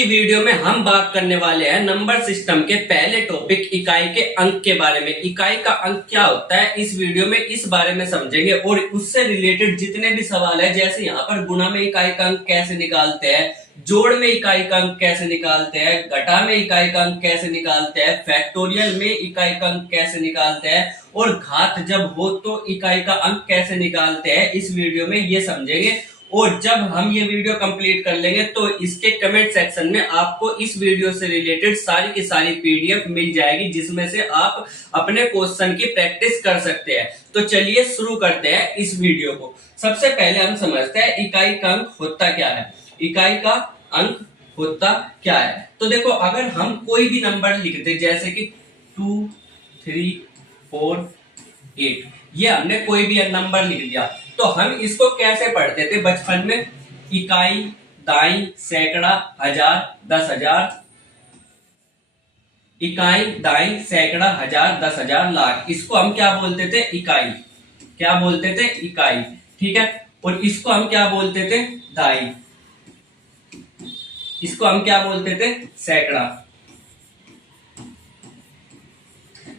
की वीडियो में हम बात करने वाले हैं नंबर सिस्टम के पहले टॉपिक इकाई के अंक के बारे में। इकाई का अंक क्या होता है इस वीडियो में इस बारे में समझेंगे और उससे रिलेटेड जितने भी सवाल है, जैसे यहाँ पर गुणा में इकाई का अंक कैसे निकालते हैं, जोड़ में इकाई का अंक कैसे निकालते हैं, घटा में इकाई का अंक कैसे निकालते हैं, फैक्टोरियल में इकाई का अंक कैसे निकालते हैं और घात जब हो तो इकाई का अंक कैसे निकालते हैं, इस वीडियो में ये समझेंगे। और जब हम ये वीडियो कंप्लीट कर लेंगे तो इसके कमेंट सेक्शन में आपको इस वीडियो से रिलेटेड सारी की सारी पीडीएफ मिल जाएगी, जिसमें से आप अपने क्वेश्चन की प्रैक्टिस कर सकते हैं। तो चलिए शुरू करते हैं इस वीडियो को। सबसे पहले हम समझते हैं इकाई का अंक होता क्या है। इकाई का अंक होता क्या है, तो देखो अगर हम कोई भी नंबर लिखते जैसे कि 2, 3, 4, 8, ये हमने कोई भी नंबर लिख दिया तो हम इसको कैसे पढ़ते थे बचपन में? इकाई, दाई, सैकड़ा, हजार, 10,000। इकाई, दाई, सैकड़ा, हजार, 10,000, लाख, इसको हम क्या बोलते थे? इकाई। क्या बोलते थे? इकाई। ठीक है। और इसको हम क्या बोलते थे? दाई। इसको हम क्या बोलते थे? सैकड़ा।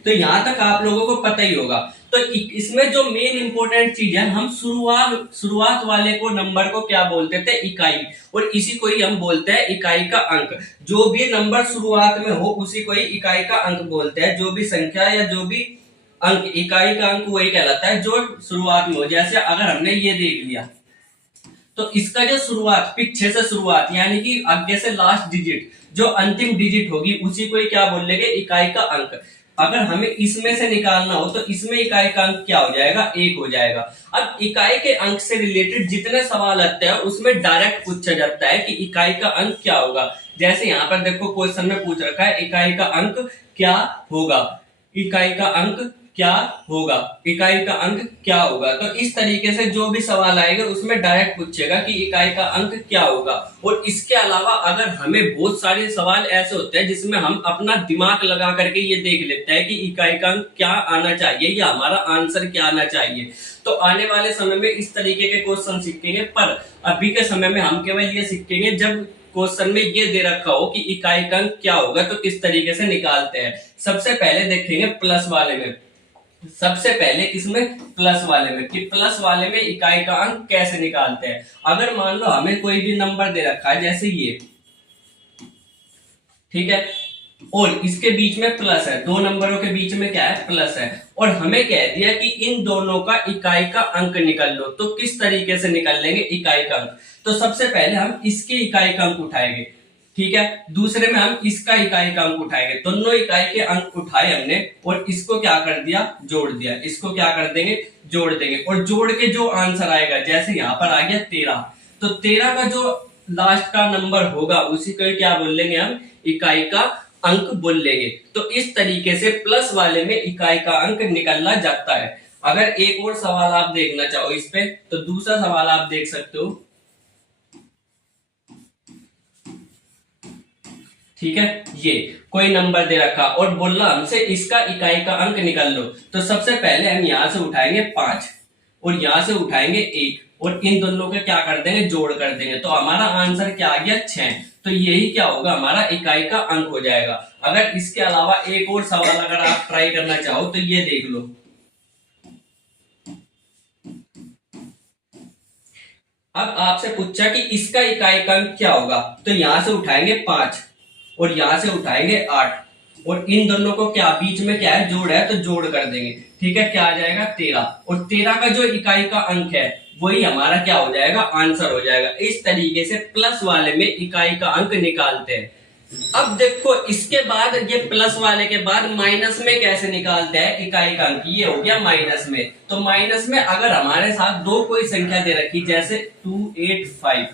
तो यहां तक आप लोगों को पता ही होगा। तो इसमें जो मेन इंपॉर्टेंट चीज है, हम शुरुआत वाले को नंबर को क्या बोलते थे? इकाई। और इसी को ही हम बोलते हैं इकाई का अंक। जो भी नंबर शुरुआत में हो उसी को ही इकाई का अंक बोलते हैं। जो भी संख्या या जो भी अंक, इकाई का अंक वही कहलाता है जो शुरुआत में हो। जैसे अगर हमने ये देख लिया तो इसका जो शुरुआत, पीछे से शुरुआत यानी कि आगे से लास्ट डिजिट, जो अंतिम डिजिट होगी उसी को ही क्या बोल लेंगे? इकाई का अंक। अगर हमें इसमें से निकालना हो तो इसमें इकाई का अंक क्या हो जाएगा? 1 हो जाएगा। अब इकाई के अंक से रिलेटेड जितने सवाल आते हैं उसमें डायरेक्ट पूछा जाता है कि इकाई का अंक क्या होगा। जैसे यहाँ पर देखो क्वेश्चन में पूछ रखा है इकाई का अंक क्या होगा, इकाई का अंक क्या होगा, इकाई का अंक क्या होगा। तो इस तरीके से जो भी सवाल आएगा उसमें डायरेक्ट पूछेगा कि इकाई का अंक क्या होगा। और इसके अलावा अगर हमें बहुत सारे सवाल ऐसे होते हैं जिसमें हम अपना दिमाग लगा करके ये देख लेते हैं कि इकाई का अंक क्या आना चाहिए या हमारा आंसर क्या आना चाहिए। तो आने वाले समय में इस तरीके के क्वेश्चन सीखेंगे, पर अभी के समय में हम केवल ये सीखेंगे जब क्वेश्चन में ये दे रखा हो कि इकाई का अंक क्या होगा तो किस तरीके से निकालते हैं। सबसे पहले देखेंगे प्लस वाले में। सबसे पहले इसमें प्लस वाले में कि प्लस वाले में इकाई का अंक कैसे निकालते हैं। अगर मान लो हमें कोई भी नंबर दे रखा है जैसे ये, ठीक है, और इसके बीच में प्लस है, दो नंबरों के बीच में क्या है? प्लस है, और हमें कह दिया कि इन दोनों का इकाई का अंक निकाल लो। तो किस तरीके से निकाल लेंगे इकाई का अंक? तो सबसे पहले हम इसके इकाई का अंक उठाएंगे, ठीक है, दूसरे में हम इसका इकाई का अंक उठाएंगे। दोनों इकाई के अंक उठाए हमने और इसको क्या कर दिया? जोड़ दिया। इसको क्या कर देंगे? जोड़ देंगे। और जोड़ के जो आंसर आएगा, जैसे यहाँ पर आ गया 13, तो 13 का जो लास्ट का नंबर होगा उसी को क्या बोल लेंगे हम? इकाई का अंक बोल लेंगे। तो इस तरीके से प्लस वाले में इकाई का अंक निकलना जाता है। अगर एक और सवाल आप देखना चाहो इस पे तो दूसरा सवाल आप देख सकते हो, ठीक है। ये कोई नंबर दे रखा और बोला हमसे इसका इकाई का अंक निकाल लो। तो सबसे पहले हम यहां से उठाएंगे 5 और यहां से उठाएंगे 1 और इन दोनों के क्या कर देंगे? जोड़ कर देंगे। तो हमारा आंसर क्या आ गया? 6। तो यही क्या होगा? हमारा इकाई का अंक हो जाएगा। अगर इसके अलावा एक और सवाल अगर आप ट्राई करना चाहो तो ये देख लो। अब आपसे पूछा कि इसका इकाई का अंक क्या होगा, तो यहां से उठाएंगे 5 और यहां से उठाएंगे 8 और इन दोनों को क्या बीच में क्या है? जोड़ है, तो जोड़ कर देंगे। ठीक है, क्या आ जाएगा? 13। और 13 का जो इकाई का अंक है वही हमारा क्या हो जाएगा? आंसर हो जाएगा। इस तरीके से प्लस वाले में इकाई का अंक निकालते हैं। अब देखो इसके बाद ये प्लस वाले के बाद माइनस में कैसे निकालते हैं इकाई का अंक। ये हो गया माइनस में। तो माइनस में अगर हमारे साथ दो कोई संख्या दे रखी जैसे 285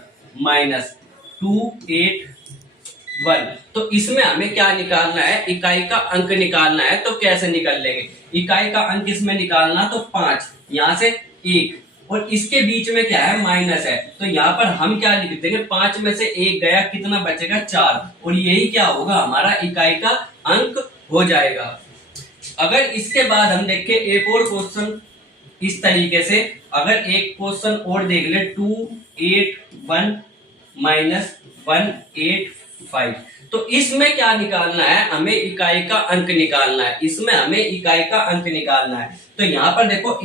माइनस 281, तो इसमें हमें क्या निकालना है? इकाई का अंक निकालना है। तो कैसे निकाल लेंगे इकाई का अंक? इसमें निकालना तो 5, यहां से 1 और इसके बीच में क्या है? माइनस है। तो यहाँ पर हम क्या लिख देंगे? 5 में से 1 गया, कितना बचेगा? 4। और यही क्या होगा? हमारा इकाई का अंक हो जाएगा। अगर इसके बाद हम देखें एक और क्वेश्चन इस तरीके से, अगर एक क्वेश्चन और देख ले 281 माइनस 185, 5। तो इसमें क्या निकालना है, हमें इकाई का अंक निकालना है, इसमें हमें इकाई का अंक निकालना है। तो यहाँ पर देखो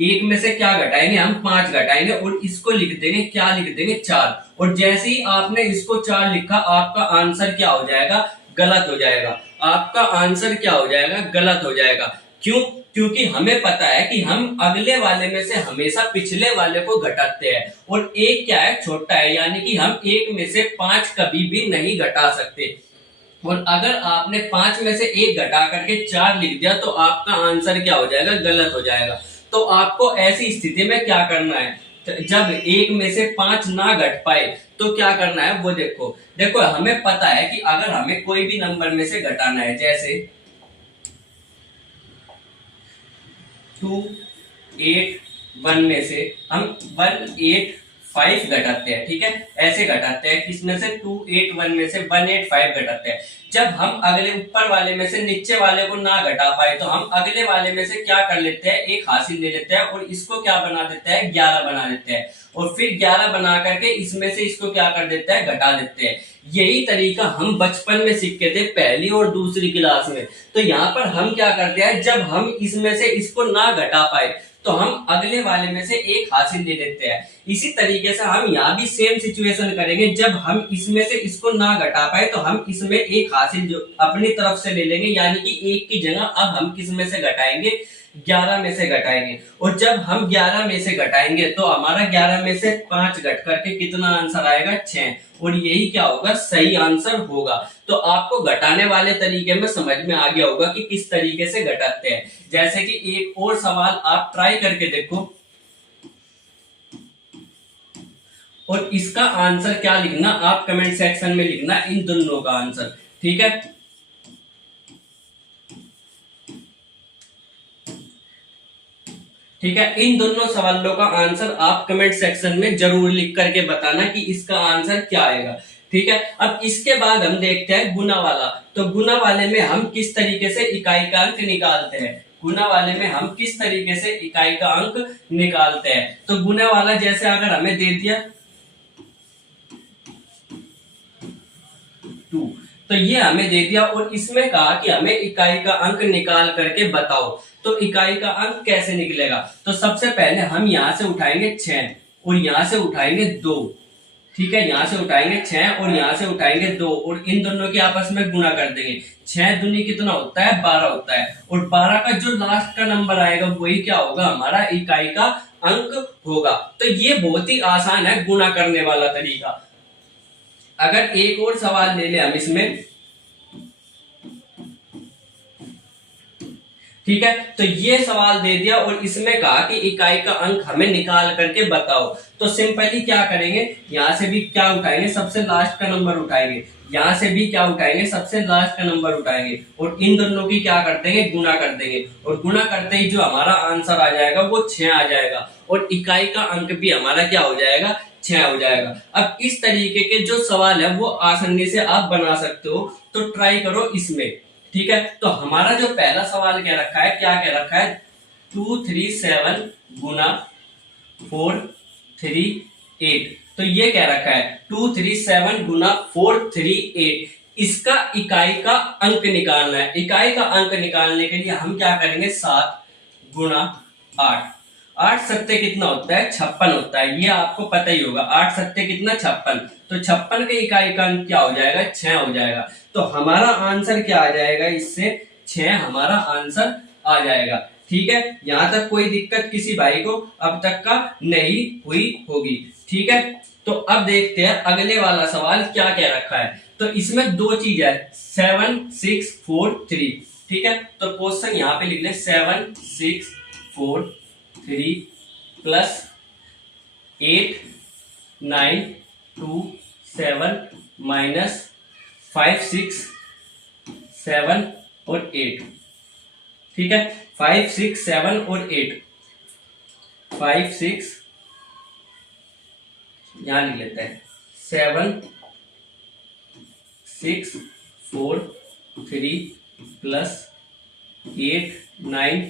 एक में से क्या घटाएंगे, हम 5 घटाएंगे और इसको लिख देंगे, क्या लिख देंगे, 4। और जैसे ही आपने इसको 4 लिखा, आपका आंसर क्या हो जाएगा, गलत हो जाएगा। आपका आंसर क्या हो जाएगा, गलत हो जाएगा। क्यों? क्योंकि हमें पता है कि हम अगले वाले में से हमेशा पिछले वाले को घटाते हैं, और एक क्या है, छोटा है, यानी कि हम एक में से 5 कभी भी नहीं घटा सकते। और अगर आपने 5 में से एक घटा करके 4 लिख दिया, तो आपका आंसर क्या हो जाएगा, गलत हो जाएगा। तो आपको ऐसी स्थिति में क्या करना है, जब एक में से 5 ना घट पाए तो क्या करना है, वो देखो। देखो हमें पता है कि अगर हमें कोई भी नंबर में से घटाना है, जैसे 2 8 1 में से हम 1 8 5 घटाते हैं, ठीक है, ऐसे घटाते हैं। किसमें से, 2 8 1 में से 1 8 5 घटाते हैं। जब हम अगले ऊपर वाले में से नीचे वाले को ना घटा पाए, तो हम अगले वाले में से क्या कर लेते हैं, एक हासिल ले लेते हैं और इसको क्या बना देते हैं, 11 बना देते हैं। और फिर 11 बना करके इसमें से इसको क्या कर देते हैं, घटा देते हैं। यही तरीका हम बचपन में सीखे थे, पहली और दूसरी क्लास में। तो यहाँ पर हम क्या करते हैं, जब हम इसमें से इसको ना घटा पाए, तो हम अगले वाले में से एक हासिल ले लेते हैं। इसी तरीके से हम यहाँ भी सेम सिचुएशन करेंगे। जब हम इसमें से इसको ना घटा पाए, तो हम इसमें एक हासिल जो अपनी तरफ से ले लेंगे, यानी कि एक की जगह अब हम किस में से घटाएंगे, 11 में से घटाएंगे। और जब हम 11 में से घटाएंगे, तो हमारा 11 में से 5 घट करके कितना आंसर आएगा, 6। और यही क्या होगा, सही आंसर होगा। तो आपको घटाने वाले तरीके में समझ में आ गया होगा कि किस तरीके से घटाते हैं। जैसे कि एक और सवाल आप ट्राई करके देखो, और इसका आंसर क्या लिखना, आप कमेंट सेक्शन में लिखना इन दोनों का आंसर, ठीक है। ठीक है, इन दोनों सवालों का आंसर आप कमेंट सेक्शन में जरूर लिख करके बताना कि इसका आंसर क्या आएगा, ठीक है। अब इसके बाद हम देखते हैं गुना वाला। तो गुना वाले में हम किस तरीके से इकाई का अंक निकालते हैं, गुना वाले में हम किस तरीके से इकाई का अंक निकालते हैं। तो गुना वाला जैसे अगर हमें दे दिया 2, तो ये हमें दे दिया और इसमें कहा कि हमें इकाई का अंक निकाल करके बताओ। तो इकाई का अंक कैसे निकलेगा, तो सबसे पहले हम यहां से उठाएंगे 6 और यहां से उठाएंगे 2, ठीक है। यहां से उठाएंगे 6 और यहां से उठाएंगे 2 और इन दोनों के आपस में गुणा कर देंगे। 6 दूनी कितना होता है, 12 होता है। और 12 का जो लास्ट का नंबर आएगा वही क्या होगा, हमारा इकाई का अंक होगा। तो ये बहुत ही आसान है गुणा करने वाला तरीका। अगर एक और सवाल ले ले हम इसमें, ठीक है, तो ये सवाल दे दिया और इसमें कहा कि इकाई का अंक हमें निकाल करके बताओ। तो सिंपली क्या करेंगे, यहां से भी क्या उठाएंगे, सबसे लास्ट का नंबर उठाएंगे, यहां से भी क्या उठाएंगे, सबसे लास्ट का नंबर उठाएंगे और इन दोनों की क्या कर देंगे, गुणा कर देंगे। और गुणा करते ही जो हमारा आंसर आ जाएगा वो 6 आ जाएगा और इकाई का अंक भी हमारा क्या हो जाएगा, 6 हो जाएगा। अब इस तरीके के जो सवाल है वो आसानी से आप बना सकते हो, तो ट्राई करो इसमें, ठीक है। तो हमारा जो पहला सवाल क्या रखा है, क्या क्या रखा है, 2 3 7 गुना 4 3 8। तो ये क्या रखा है, 2 3 7 गुना 4 3 8। इसका इकाई का अंक निकालना है। इकाई का अंक निकालने के लिए हम क्या करेंगे, 7 गुना 8। 8 सत्ते कितना होता है, 56 होता है। ये आपको पता ही होगा, 8 सत्ते कितना, 56। तो 56 के इकाई का अंक क्या हो जाएगा, 6 हो जाएगा। तो हमारा आंसर क्या आ जाएगा, इससे 6 हमारा आंसर आ जाएगा, ठीक है। यहां तक कोई दिक्कत किसी भाई को अब तक का नहीं हुई होगी, ठीक है। तो अब देखते हैं अगले वाला सवाल क्या क्या रखा है। तो इसमें दो चीज है, 7 6 4 3, ठीक है। तो क्वेश्चन यहाँ पे लिख ले, 7 6 4 3 प्लस 8 9 2 7 माइनस 5 6 7 और 8, ठीक है। 5 6 7 और 8, 5 6 यहां लिख लेते हैं, 7 6 4 3 प्लस 8 9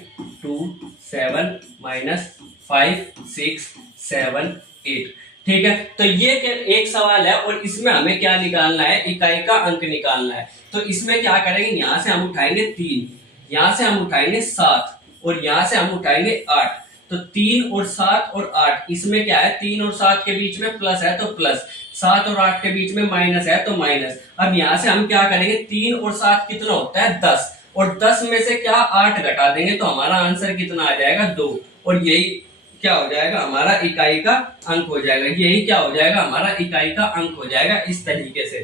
2 7 माइनस 5 6 7 8। ठीक है, तो ये एक सवाल है और इसमें हमें क्या निकालना है, इकाई का अंक निकालना है। तो इसमें क्या करेंगे, यहां से हम उठाएंगे 3, यहां से हम उठाएंगे 7 और यहां से हम उठाएंगे 8। तो 3 और 7 और 8, इसमें क्या है, 3 और 7 के बीच में प्लस है तो प्लस, 7 और 8 के बीच में माइनस है तो माइनस। अब यहां से हम क्या करेंगे, 3 और 7 कितना होता है 10, और 10 में से क्या 8 घटा देंगे तो हमारा आंसर कितना आ जाएगा 2, और यही क्या हो जाएगा, हमारा इकाई का अंक हो जाएगा। यही क्या हो जाएगा, हमारा इकाई का अंक हो जाएगा इस तरीके से।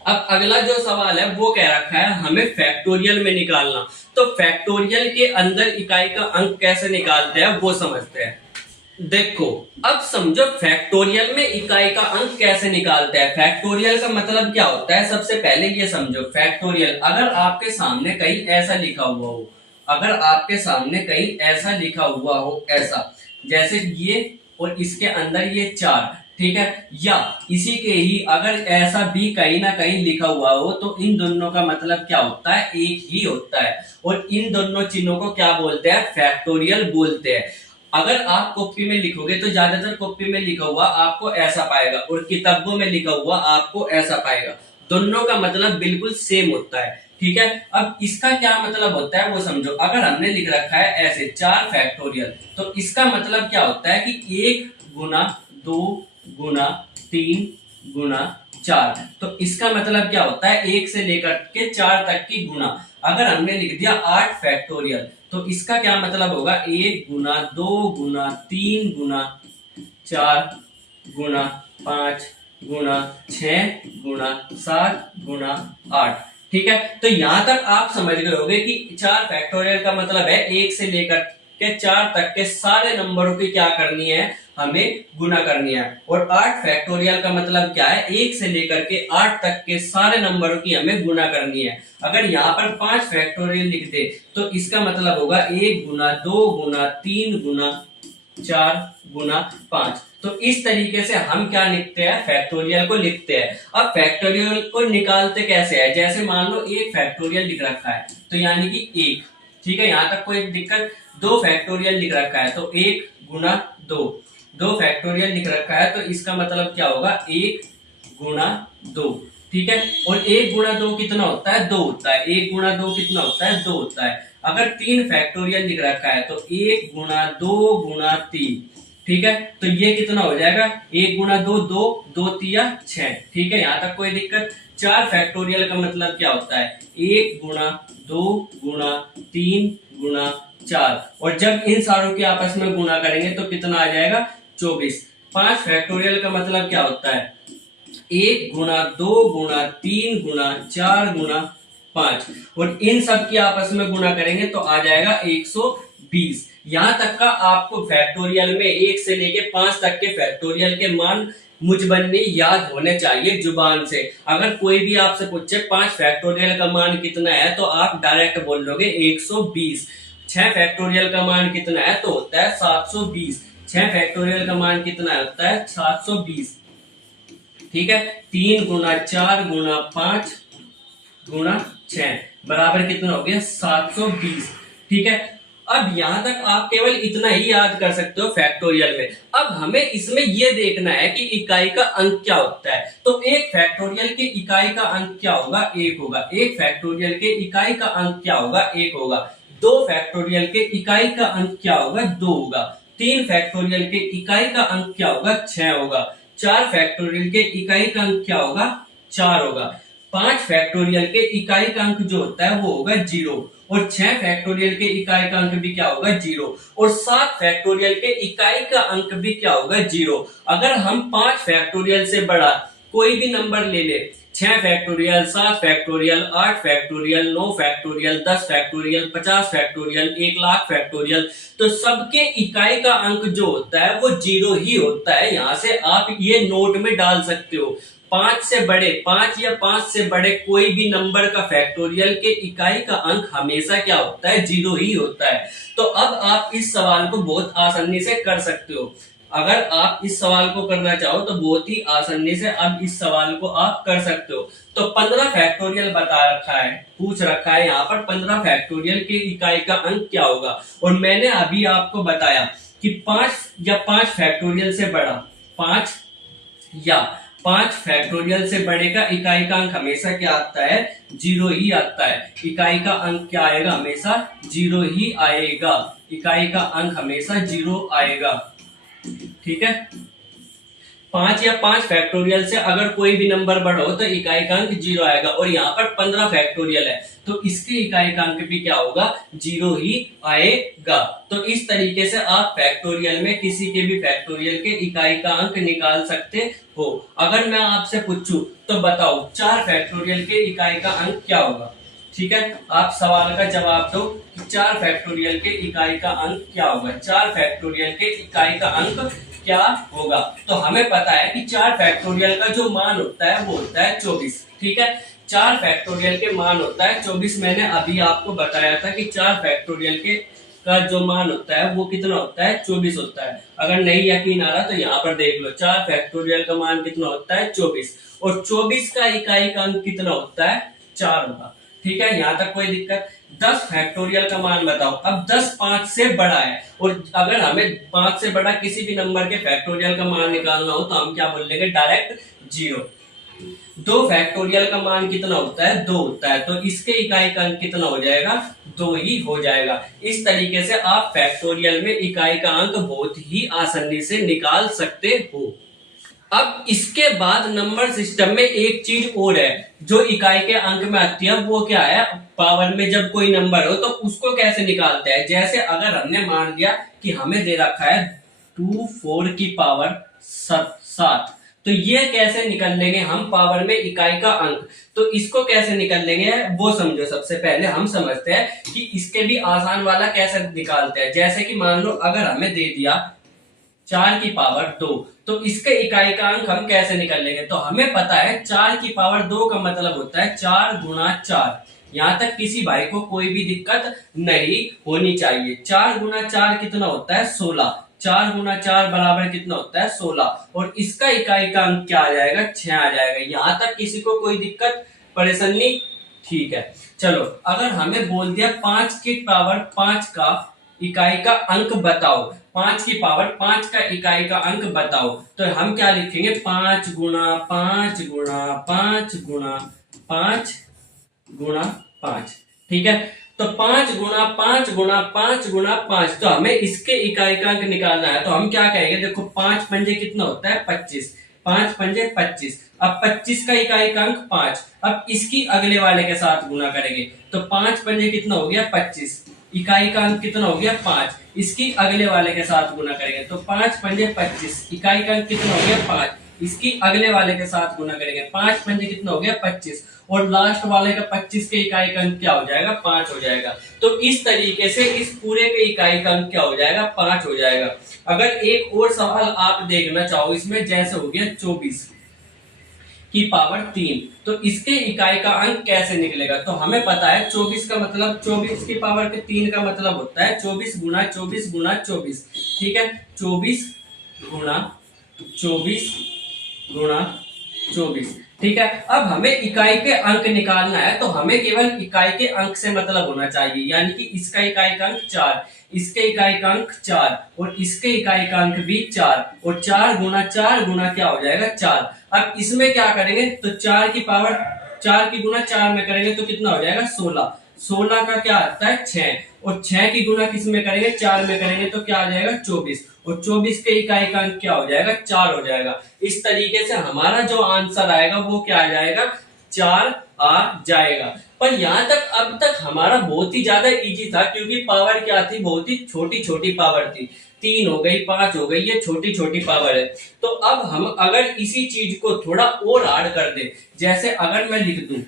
अब अगला जो सवाल है वो कह रखा है हमें फैक्टोरियल में निकालना। तो फैक्टोरियल के अंदर इकाई का अंक कैसे निकालते हैं वो समझते हैं। देखो, अब समझो फैक्टोरियल में इकाई का अंक कैसे निकालते हैं। फैक्टोरियल का मतलब क्या होता है, सबसे पहले ये समझो। फैक्टोरियल, अगर आपके सामने कहीं ऐसा लिखा हुआ हो, अगर आपके सामने कहीं ऐसा लिखा हुआ हो, ऐसा जैसे ये और इसके अंदर ये 4, ठीक है, या इसी के ही अगर ऐसा भी कहीं ना कहीं लिखा हुआ हो, तो इन दोनों का मतलब क्या होता है, एक ही होता है। और इन दोनों चिन्हों को क्या बोलते हैं, फैक्टोरियल बोलते हैं। अगर आप कॉपी में लिखोगे तो ज्यादातर कॉपी में लिखा हुआ आपको ऐसा पाएगा और किताबों में लिखा हुआ आपको ऐसा पाएगा। दोनों का मतलब बिल्कुल सेम होता है, ठीक है। अब इसका क्या मतलब होता है वो समझो। अगर हमने लिख रखा है ऐसे 4 फैक्टोरियल, तो इसका मतलब क्या होता है कि 1 गुना 2 गुना 3 गुना 4। तो इसका मतलब क्या होता है, 1 से लेकर के 4 तक की गुना। अगर हमने लिख दिया 8 फैक्टोरियल, तो इसका क्या मतलब होगा, 1 गुना 2 गुना 3 गुना 4 गुना 5 गुना 6 गुना 7 गुना 8। ठीक है, तो यहां तक आप समझ गए होंगे कि 4 फैक्टोरियल का मतलब है 1 से लेकर के 4 तक के सारे नंबरों की क्या करनी है, हमें गुना करनी है। और 8 फैक्टोरियल का मतलब क्या है, 1 से लेकर के 8 तक के सारे नंबरों की हमें गुना करनी है। अगर यहाँ पर 5 फैक्टोरियल लिख दे तो इसका मतलब होगा 1 गुना 2 गुना 3 गुना 4 गुना 5। तो इस तरीके से हम क्या लिखते हैं, फैक्टोरियल को लिखते हैं। अब फैक्टोरियल को निकालते कैसे है, जैसे मान लो 1 फैक्टोरियल लिख रखा है तो यानी कि 1, ठीक है, यहां तक कोई दिक्कत। 2 फैक्टोरियल लिख रखा है तो 1 गुना 2 फैक्टोरियल लिख रखा है तो इसका मतलब क्या होगा, 1 गुना 2, ठीक है। और 1 गुना 2 कितना होता है, 2 होता है। 1 गुना 2 कितना होता है, 2 होता है। अगर 3 फैक्टोरियल लिख रखा है तो 1 गुना 2 गुना 3, ठीक है, तो ये कितना हो जाएगा, 1 गुना 2 2 2 तिया 6, ठीक है, यहां तक कोई दिक्कत। 4 फैक्टोरियल का मतलब क्या होता है, 1 गुना 2 गुना 3 गुना 4, और जब इन सारों के आपस में गुना करेंगे तो कितना आ जाएगा, 24। 5 फैक्टोरियल का मतलब क्या होता है, 1 गुना 2 गुना 3 गुना 4 गुना 5, और इन सब की आपस में गुना करेंगे तो आ जाएगा 120। यहां तक का आपको फैक्टोरियल में 1 से लेके 5 तक के फैक्टोरियल के मान मुझबन्नी याद होने चाहिए जुबान से। अगर कोई भी आपसे पूछे 5 फैक्टोरियल का मान कितना है तो आप डायरेक्ट बोल दोगे 120। 6 फैक्टोरियल का मान कितना है तो होता है 720। 6 फैक्टोरियल का मान कितना होता है, 720, ठीक है। 3 गुना 4 गुना 5 गुना 6 बराबर कितना हो गया, 720, ठीक है। अब यहां तक आप केवल इतना ही याद कर सकते हो फैक्टोरियल में। अब हमें इसमें यह देखना है कि इकाई का अंक क्या होता है। तो 1 फैक्टोरियल के इकाई का अंक क्या होगा, 1 होगा। 1 फैक्टोरियल के इकाई का अंक क्या होगा, 1 होगा। 2 फैक्टोरियल के इकाई का अंक क्या होगा, 2 होगा। 3 फैक्टोरियल के इकाई का अंक क्या होगा, 6 होगा। 4 फैक्टोरियल के इकाई का अंक क्या होगा, 4 होगा। 5 फैक्टोरियल के इकाई का अंक जो होता है वो होगा 0, और 6 फैक्टोरियल के इकाई का अंक भी क्या होगा, 0, और 7 फैक्टोरियल के इकाई का अंक भी क्या होगा, 0। अगर हम 5 फैक्टोरियल से बड़ा कोई भी नंबर ले ले, 6 factorial, 7 factorial, 8 factorial, 9 factorial, 10 factorial, 50 factorial, 1 lakh factorial, तो सबके इकाई का अंक जो होता है वो 0 ही होता है। यहां से आप ये नोट में डाल सकते हो। 5 से बड़े, 5 या 5 से बड़े कोई भी नंबर का फैक्टोरियल के इकाई का अंक हमेशा क्या होता है, 0 ही होता है। तो अब आप इस सवाल को बहुत आसानी से कर सकते हो। अगर आप इस सवाल को करना चाहो तो बहुत ही आसानी से अब इस सवाल को आप कर सकते हो। तो 15 फैक्टोरियल बता रखा है, पूछ रखा है यहाँ पर 15 फैक्टोरियल के इकाई का अंक क्या होगा। और मैंने अभी आपको बताया कि 5 या 5 फैक्टोरियल से बड़ा 5, या 5 फैक्टोरियल से बड़े का इकाई का अंक हमेशा क्या आता है, 0 ही आता है। इकाई का अंक क्या आएगा, हमेशा 0 ही आएगा। इकाई का अंक हमेशा 0 आएगा। ठीक है, 5 या 5 फैक्टोरियल से अगर कोई भी नंबर बड़ा हो तो इकाई का अंक 0 आएगा। और यहाँ पर 15 फैक्टोरियल है तो इसके इकाई का अंक भी क्या होगा, 0 ही आएगा। तो इस तरीके से आप फैक्टोरियल में किसी के भी फैक्टोरियल के इकाई का अंक निकाल सकते हो। अगर मैं आपसे पूछूं तो बताओ 4 फैक्टोरियल के इकाई का अंक क्या होगा। ठीक है, आप सवाल का जवाब दो कि 4 फैक्टोरियल के इकाई का अंक क्या होगा। 4 फैक्टोरियल के इकाई का अंक क्या होगा, तो हमें पता है कि 4 फैक्टोरियल का जो मान होता है वो होता है 24। ठीक है, 4 फैक्टोरियल के मान होता है 24। मैंने अभी आपको बताया था कि 4 फैक्टोरियल के का जो मान होता है वो कितना होता है, 24 होता है। अगर नहीं यकीन आ रहा तो यहाँ पर देख लो, 4 फैक्टोरियल का मान कितना होता है, 24। और 24 का इकाई का अंक कितना होता है, 4 होगा। ठीक है, यहाँ तक कोई दिक्कत। 10 फैक्टोरियल का मान बताओ। अब 10 5 से बड़ा है और अगर हमें 5 से बड़ा किसी भी नंबर के फैक्टोरियल का मान निकालना हो तो हम क्या बोल लेंगे, डायरेक्ट 0। 2 फैक्टोरियल का मान कितना होता है, 2 होता है, तो इसके इकाई का अंक कितना हो जाएगा, 2 ही हो जाएगा। इस तरीके से आप फैक्टोरियल में इकाई का अंक बहुत ही आसानी से निकाल सकते हो। अब इसके बाद नंबर सिस्टम में एक चीज और है जो इकाई के अंक में आती है, वो क्या है, पावर में जब कोई नंबर हो तो उसको कैसे निकालते हैं। जैसे अगर हमने मान लिया कि हमें दे रखा है 2 4 की पावर 7, तो ये कैसे निकल लेंगे हम पावर में इकाई का अंक। तो इसको कैसे निकल लेंगे वो समझो। सबसे पहले हम समझते हैं कि इसके भी आसान वाला कैसे निकालते हैं। जैसे कि मान लो अगर हमें दे दिया 4 की पावर 2, तो इसके इकाई का अंक हम कैसे निकल लेंगे। तो हमें पता है 4 की पावर 2 का मतलब होता है 4 गुना 4। यहाँ तक किसी भाई को कोई भी दिक्कत नहीं होनी चाहिए। 4 गुना 4 कितना होता है, 16। 4 गुना 4 बराबर कितना होता है, 16। और इसका इकाई का अंक क्या आ जाएगा, 6 आ जाएगा। यहाँ तक किसी को कोई दिक्कत परेशानी, ठीक है। चलो, अगर हमें बोल दिया 5 की पावर 5 का इकाई का अंक बताओ, 5 की पावर 5 का इकाई का अंक बताओ, तो हम क्या लिखेंगे, 5 गुना 5 गुना 5 गुना 5 गुना 5। ठीक है, तो 5 गुना 5 गुना 5 गुना 5, तो हमें इसके इकाई का अंक निकालना है। तो हम क्या कहेंगे, देखो 5 पंजे कितना होता है, 25। 5 पंजे 25। अब 25 का इकाई का अंक 5। अब इसकी अगले वाले के साथ गुना करेंगे तो 5 पंजे कितना हो गया, 25। इकाई का अंक कितना हो गया, 5। इसकी अगले वाले के साथ गुना करेंगे तो 5 पंजे 25। इकाई का अंक कितना हो गया, 5। इसकी अगले वाले के साथ गुना करेंगे, 5 पंजे कितना हो गया, 25। और लास्ट वाले का 25 के इकाई का अंक क्या हो जाएगा, 5 हो जाएगा। तो इस तरीके से इस पूरे के इकाई का अंक क्या हो जाएगा, 5 हो जाएगा। अगर एक और सवाल आप देखना चाहो इसमें, जैसे हो गया 24 की पावर 3, तो इसके इकाई का अंक कैसे निकलेगा। तो हमें पता है 24 का मतलब 24 की पावर के 3 का मतलब होता है 24 गुना 24 गुना 24। ठीक है, 24 गुना 24 गुना 24। ठीक है, अब हमें इकाई के अंक निकालना है तो हमें केवल इकाई के अंक से मतलब होना चाहिए। यानी कि इसका इकाई का अंक 4, इसके इकाई का अंक 4 और इसके इकाई का अंक भी 4। और 4 गुना क्या हो जाएगा, 4। अब इसमें क्या करेंगे, तो 4 की पावर 4 की गुना 4 में करेंगे तो कितना हो जाएगा, 16। 16 का क्या आता है, 6। और 6 की गुना किस में करेंगे, 4 में करेंगे तो क्या आ जाएगा, 24। और 24 के इकाई का अंक क्या हो जाएगा, 4 हो जाएगा। इस तरीके से हमारा जो आंसर आएगा वो क्या आ जाएगा, 4 आ जाएगा। पर यहाँ तक अब तक हमारा बहुत ही ज्यादा इजी था, क्योंकि पावर क्या थी, बहुत ही छोटी छोटी पावर थी। 3 हो गई, 5 हो गई, ये छोटी छोटी पावर है। तो अब हम अगर इसी चीज को थोड़ा और हार्ड कर दे, जैसे अगर मैं लिख दूं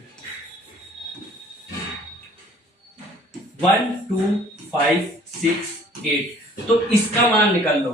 1 2 5 6 8, तो इसका मान निकाल लो।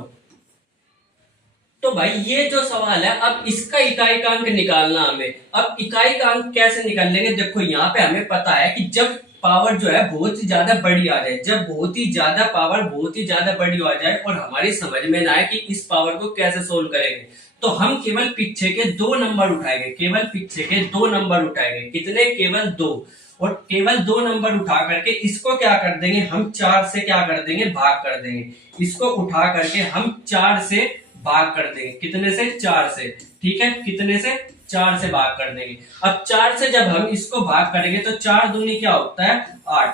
तो भाई ये जो सवाल है, अब इसका इकाई का अंक निकालना हमें। अब इकाई का अंक कैसे निकाल लेंगे, देखो यहाँ पे हमें पता है कि जब पावर जो है बहुत ही ज्यादा बड़ी आ जाए, जब बहुत ही ज्यादा पावर बहुत ही ज्यादा बड़ी आ जाए और हमारी समझ में ना आए कि इस पावर को कैसे सोल्व करेंगे, तो हम केवल पीछे के 2 नंबर उठाएंगे। केवल पीछे के 2 नंबर उठाएंगे, कितने, केवल 2। और केवल 2 नंबर उठा करके इसको क्या कर देंगे, हम 4 से क्या कर देंगे, भाग कर देंगे। इसको उठा करके हम 4 से भाग कर देंगे। कितने से? 4 से। ठीक है, कितने से? 4 से भाग कर देंगे। अब 4 से जब हम इसको भाग करेंगे तो 4 दूनी क्या होता है? 8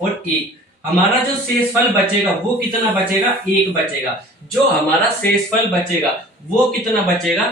और 1। हमारा जो शेषफल बचेगा वो कितना बचेगा? 1 बचेगा। जो हमारा शेषफल बचेगा वो कितना बचेगा?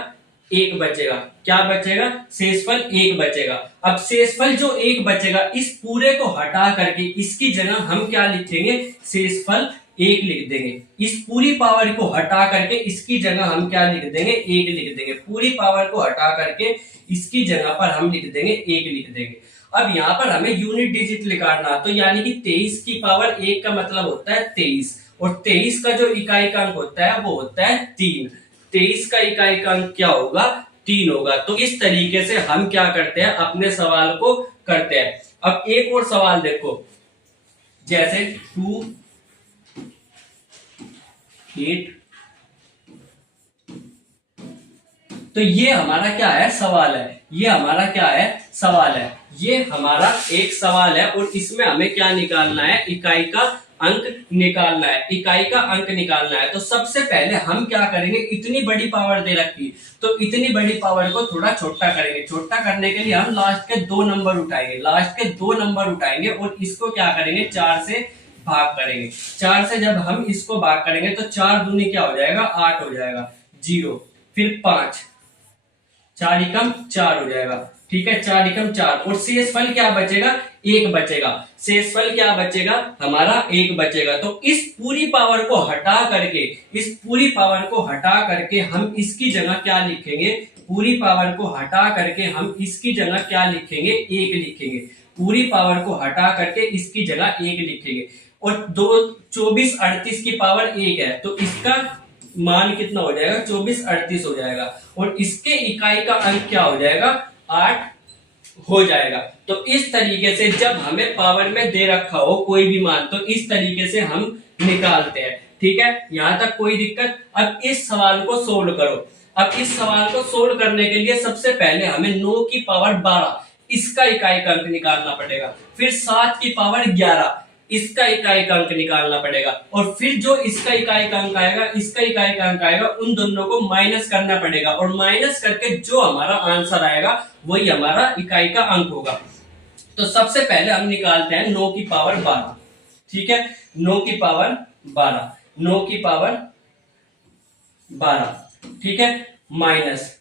1 बचेगा। क्या बचेगा? शेषफल 1 बचेगा। अब शेषफल जो 1 बचेगा, इस पूरे को हटा करके इसकी जगह हम क्या लिखेंगे? शेषफल 1 लिख देंगे। इस पूरी पावर को हटा करके इसकी जगह हम क्या लिख देंगे? 1 लिख देंगे। पूरी पावर को हटा करके इसकी जगह पर हम लिख देंगे 1 लिख देंगे। अब यहाँ पर हमें यूनिट डिजिट निकालना, तो यानी कि 23 की पावर 1 का मतलब होता है 23, और 23 का जो इकाई का अंक होता है वो होता है 3। 23 का इकाई का अंक क्या होगा? 3 होगा। तो इस तरीके से हम क्या करते हैं? अपने सवाल को करते हैं। अब एक और सवाल देखो, जैसे 2 8, तो ये हमारा क्या है? सवाल है। ये हमारा क्या है? सवाल है। ये हमारा एक सवाल है और इसमें हमें क्या निकालना है? इकाई का अंक निकालना है। इकाई का अंक निकालना है। तो सबसे पहले हम क्या करेंगे? इतनी बड़ी पावर दे रखी, तो इतनी बड़ी पावर को थोड़ा छोटा करेंगे। छोटा करने के लिए हम लास्ट के 2 नंबर उठाएंगे। लास्ट के 2 नंबर उठाएंगे और इसको क्या करेंगे? 4 से भाग करेंगे। 4 से जब हम इसको भाग करेंगे तो 4 दूनी क्या हो जाएगा? 8 हो जाएगा। 0, फिर 5, 4 एकम 4 हो जाएगा। ठीक है, 4 एकम 4, और शेषफल क्या बचेगा? 1 बचेगा। शेषफल क्या बचेगा? हमारा 1 बचेगा। तो इस पूरी पावर को हटा करके, इस पूरी पावर को हटा करके हम इसकी जगह क्या लिखेंगे? पूरी पावर को हटा करके हम इसकी जगह क्या लिखेंगे? 1 लिखेंगे। पूरी पावर को हटा करके इसकी जगह 1 लिखेंगे। और 2 24 38 की पावर 1 है, तो इसका मान कितना हो जाएगा? 24 38 हो जाएगा। और इसके इकाई का अंक क्या हो जाएगा? 8 हो जाएगा। तो इस तरीके से जब हमें पावर में दे रखा हो कोई भी मान, तो इस तरीके से हम निकालते हैं। ठीक है, यहां तक कोई दिक्कत? अब इस सवाल को सोल्व करो। अब इस सवाल को सोल्व करने के लिए सबसे पहले हमें 9 की पावर 12 इसका इकाई का अंक निकालना पड़ेगा। फिर 7 की पावर 11 इसका इकाई का अंक निकालना पड़ेगा। और फिर जो इसका इकाई का अंक आएगा, इसका इकाई का अंक आएगा, उन दोनों को माइनस करना पड़ेगा। और माइनस करके जो हमारा आंसर आएगा वही हमारा इकाई का अंक होगा। तो सबसे पहले हम निकालते हैं 9 की पावर 12। ठीक है, 9 की पावर 12, 9 की पावर 12, ठीक है, माइनस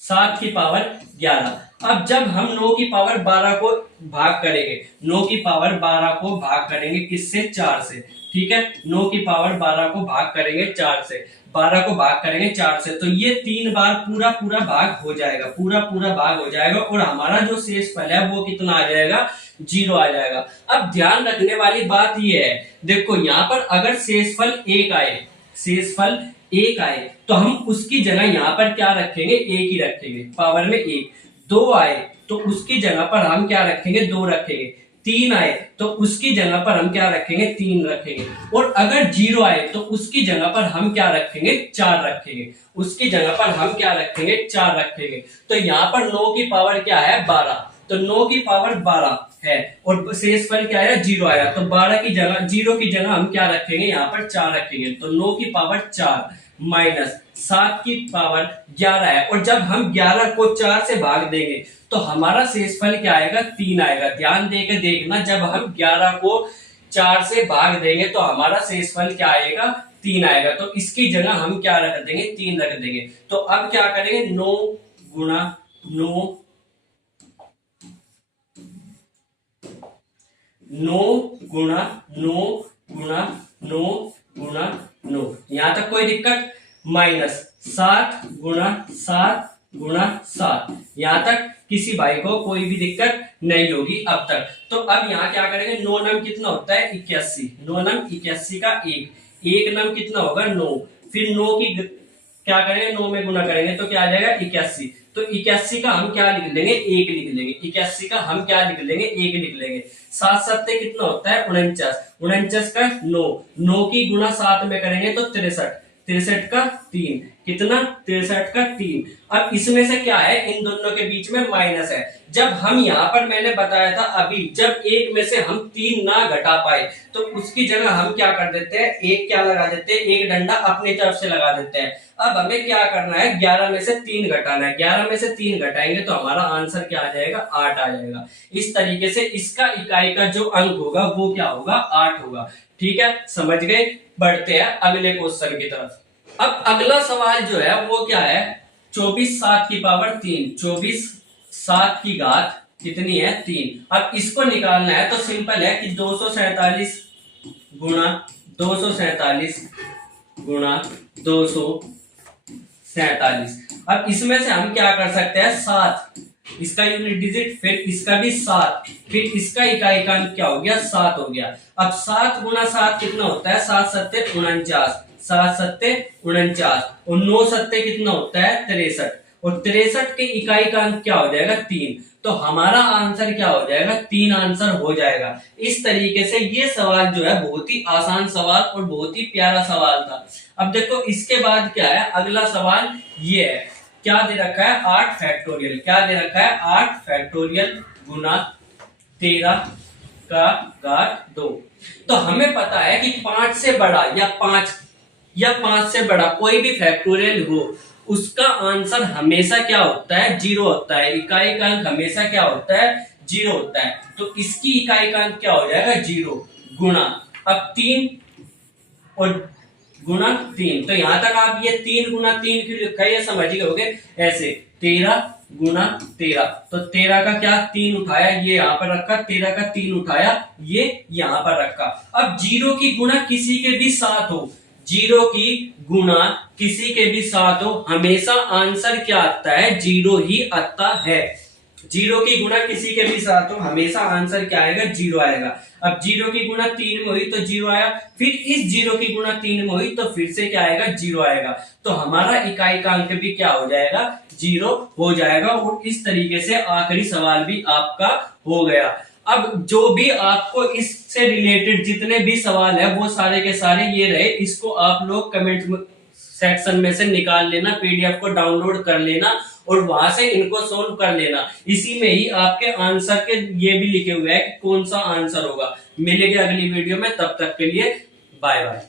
7 की पावर 11। अब जब हम 9 की पावर 12 को भाग करेंगे, 9 की पावर 12 को भाग करेंगे किससे? 4 से। ठीक है, 9 की पावर 12 को भाग करेंगे 4 से, 12 को भाग करेंगे 4 से, तो ये 3 बार पूरा पूरा भाग हो जाएगा, पूरा पूरा भाग हो जाएगा। और हमारा जो शेषफल है वो कितना आ जाएगा? 0 आ जाएगा। अब ध्यान रखने वाली बात ये है, देखो यहाँ पर अगर शेषफल 1 आए, शेषफल 1 आए, तो हम उसकी जगह यहाँ पर क्या रखेंगे? 1 ही रखेंगे, पावर में 1। 2 आए तो उसकी जगह पर हम क्या रखेंगे? 2 रखेंगे। 3 आए तो उसकी जगह पर हम क्या रखेंगे? 3 रखेंगे। और अगर 0 आए तो उसकी जगह पर हम क्या रखेंगे? 4 रखेंगे। उसकी जगह पर हम क्या रखेंगे? 4 रखेंगे। तो यहाँ पर 9 की पावर क्या है? 12, तो 9 की पावर 12 है और शेषफल क्या है? 0 आया, तो 12 की जगह, 0 की जगह हम क्या रखेंगे? यहाँ पर 4 रखेंगे। तो 9 की पावर 4 माइनस 7 की पावर 11 है। और जब हम 11 को 4 से भाग देंगे तो हमारा शेषफल क्या आएगा? 3 आएगा। ध्यान देकर देखना, जब हम 11 को 4 से भाग देंगे तो हमारा शेषफल क्या आएगा? 3 आएगा। तो इसकी जगह हम क्या रख देंगे? 3 रख देंगे। तो अब क्या करेंगे? 9 गुणा 9, 9 गुणा 9 गुणा 9 गुणा 9, यहां तक कोई दिक्कत? माइनस 7 गुणा 7 गुणा 7, यहां तक किसी भाई को कोई भी दिक्कत नहीं होगी अब तक। तो अब यहाँ क्या करेंगे? 9 नम कितना होता है? 81। 9 नम 81 का 1 नम कितना होगा? 9। फिर 9 की क्या करेंगे? 9 में गुना करेंगे तो क्या आ जाएगा? 81। तो 81 का हम क्या लिख लेंगे? 1 लिख लेंगे। 81 का हम क्या लिख लेंगे? 1 लिख लेंगे। 7 सत्ते कितना होता है? 49। 49 का 9, 9 की गुणा 7 में करेंगे तो 63, 63 का 3, कितना 63 का 3। अब इसमें से क्या है, इन दोनों के बीच में माइनस है। जब हम यहाँ पर मैंने बताया था अभी, जब एक में से हम 3 ना घटा पाए तो उसकी जगह हम क्या कर देते हैं, एक क्या लगा देते हैं, एक डंडा अपनी तरफ से लगा देते हैं। अब हमें क्या करना है, 11 में से 3 घटाना है। 11 में से 3 घटाएंगे तो हमारा आंसर क्या आ जाएगा, 8 आ जाएगा। इस तरीके से इसका इकाई का जो अंक होगा वो क्या होगा, 8 होगा। ठीक है, समझ गए। बढ़ते हैं अगले क्वेश्चन की तरफ। अब अगला सवाल जो है वो क्या है, 24 7 की पावर 3, 24 7 की घात कितनी है, 3। अब इसको निकालना है तो सिंपल है कि 247 गुणा 247 गुणा 247। अब इसमें से हम क्या कर सकते हैं, 7, इसका यूनिट डिजिट, फिर इसका भी 7, फिर इसका इकाई का अंक क्या हो गया, 7 हो गया। अब 7 गुणा 7 कितना होता है, 7 सत्ते 49, 7 सत्ते 49, और 9 सत्ते कितना होता है, 63, और 63 के इकाई का अंक क्या हो जाएगा, 3। तो हमारा आंसर क्या हो जाएगा, 3 आंसर हो जाएगा। इस तरीके से ये सवाल जो है बहुत ही आसान सवाल और बहुत ही प्यारा सवाल था। अब देखो इसके बाद क्या है, अगला सवाल ये है, क्या दे रखा है, 8 फैक्टोरियल। क्या दे रखा है, 8 फैक्टोरियल गुना 13 का घात 2। तो हमें पता है कि 5 से बड़ा या 5 से बड़ा कोई भी फैक्टोरियल हो, उसका आंसर हमेशा क्या होता है, 0 होता है। इकाई का अंक हमेशा क्या होता है, 0 होता है। तो इसकी इकाई का अंक क्या हो जाएगा, 0 गुणा, अब 3 और गुणा 3। तो यहां तक आप ये 3 गुणा 3 क्यों लिखा है, ये समझ गए होगे। ऐसे 13 गुणा 13, तो 13 का क्या 3 उठाया, ये यहां पर रखा, 13 का 3 उठाया, ये यहां पर रखा। अब 0 की गुणा किसी के भी साथ हो, 0 की गुणा किसी के भी साथ हो, हमेशा आंसर क्या आता है, 0 ही आता है। 0 की गुणा किसी के भी साथ हो, हमेशा आंसर क्या आएगा, 0 आएगा। अब 0 की गुणा 3 में हुई तो 0 आया, फिर इस 0 की गुणा 3 में हुई तो फिर से क्या आएगा, 0 आएगा। तो हमारा इकाई का अंक भी क्या हो जाएगा, 0 हो जाएगा। और इस तरीके से आखिरी सवाल भी आपका हो गया। अब जो भी आपको इससे रिलेटेड जितने भी सवाल है वो सारे के सारे ये रहे, इसको आप लोग कमेंट सेक्शन में से निकाल लेना, पीडीएफ को डाउनलोड कर लेना और वहां से इनको सोल्व कर लेना। इसी में ही आपके आंसर के ये भी लिखे हुए हैं कि कौन सा आंसर होगा। मिलेंगे अगली वीडियो में, तब तक के लिए बाय बाय।